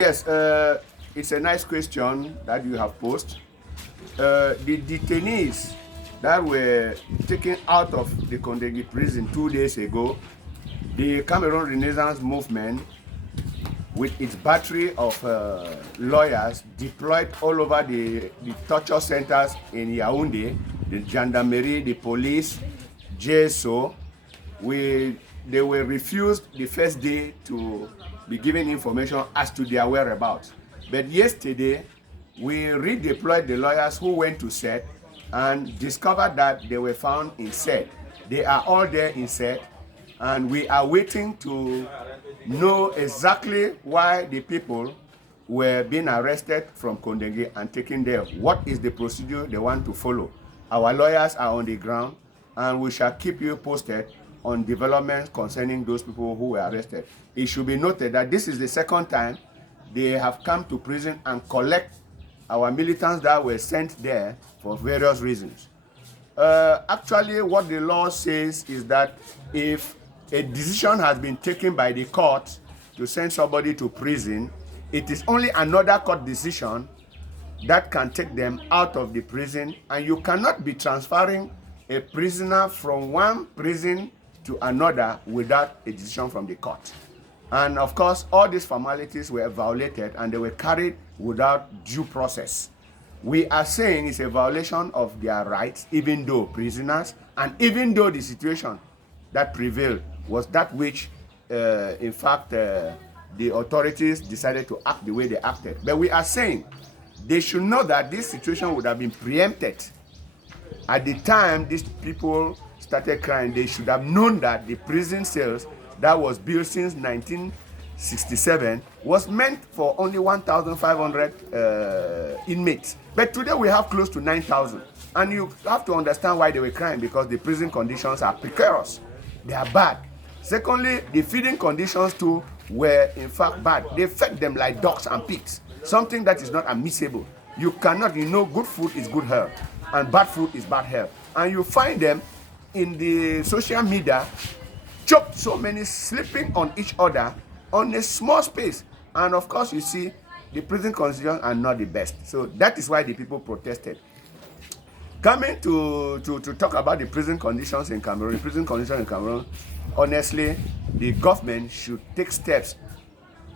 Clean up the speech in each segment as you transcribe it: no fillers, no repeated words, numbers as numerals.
Yes, it's a nice question that you have posed. The detainees that were taken out of the Kondegi prison 2 days ago, the Cameroon Renaissance Movement, with its battery of lawyers deployed all over the torture centers in Yaoundé, the gendarmerie, the police, JSO, they were refused the first day to be given information as to their whereabouts. But yesterday, we redeployed the lawyers who went to SET and discovered that they were found in SET. They are all there in SET, and we are waiting to know exactly why the people were being arrested from Kondenge and taken there. What is the procedure they want to follow? Our lawyers are on the ground, and we shall keep you posted on developments concerning those people who were arrested. It should be noted that this is the second time they have come to prison and collect our militants that were sent there for various reasons. Actually, what the law says is that if a decision has been taken by the court to send somebody to prison, it is only another court decision that can take them out of the prison, and you cannot be transferring a prisoner from one prison to another without a decision from the court. And of course, all these formalities were violated and they were carried without due process. We are saying it's a violation of their rights, even though prisoners, and even though the situation that prevailed was that which, in fact, the authorities decided to act the way they acted. But we are saying they should know that this situation would have been preempted. At the time these people started crying, they should have known that the prison cells that was built since 1967 was meant for only 1,500 inmates. But today we have close to 9,000. And you have to understand why they were crying, because the prison conditions are precarious. They are bad. Secondly, the feeding conditions too were in fact bad. They fed them like dogs and pigs, something that is not admissible. You cannot, good food is good health, and bad food is bad health. And you find them in the social media, choked so many, sleeping on each other on a small space. And of course, you see, the prison conditions are not the best. So that is why the people protested. Coming to talk about the prison conditions in Cameroon, honestly, the government should take steps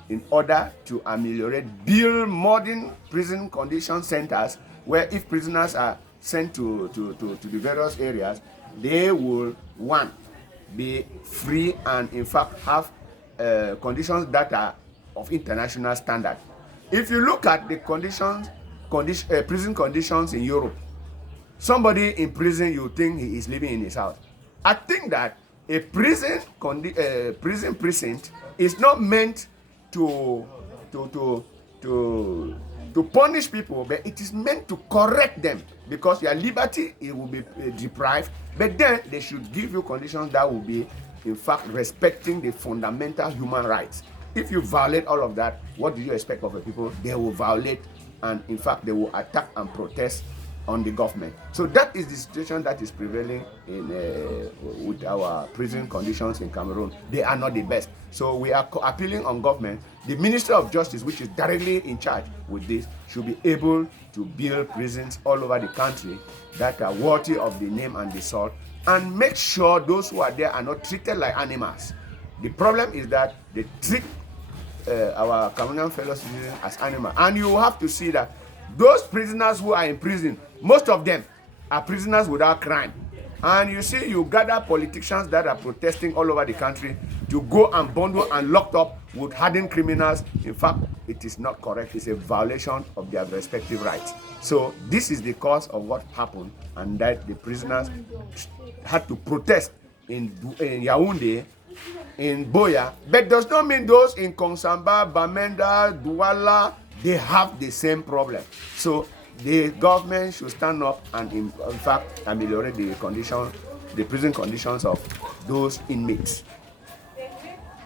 in order to build modern prison condition centers where if prisoners are sent to the various areas, they will, one, be free and in fact have conditions that are of international standard. If you look at the prison conditions in Europe, somebody in prison, you think he is living in his house. I think that a prison precinct is not meant to punish people, but it is meant to correct them, because your liberty, it will be deprived. But then they should give you conditions that will be, in fact, respecting the fundamental human rights. If you violate all of that, what do you expect of the people? They will violate, and in fact, they will attack and protest on the government. So that is the situation that is prevailing with our prison conditions in Cameroon. They are not the best. So we are appealing on government. The Minister of Justice, which is directly in charge with this, should be able to build prisons all over the country that are worthy of the name and the salt, and make sure those who are there are not treated like animals. The problem is that they treat our Cameroonian fellow citizens as animals. And you have to see that those prisoners who are in prison, most of them are prisoners without crime. And you see, you gather politicians that are protesting all over the country to go and bundle and locked up with hardened criminals. In fact, it is not correct. It's a violation of their respective rights. So this is the cause of what happened, and that the prisoners had to protest in Yaoundé, in Boya. But does not mean those in Konsamba, Bamenda, Douala, they have the same problem. So the government should stand up and in fact ameliorate the prison conditions of those inmates.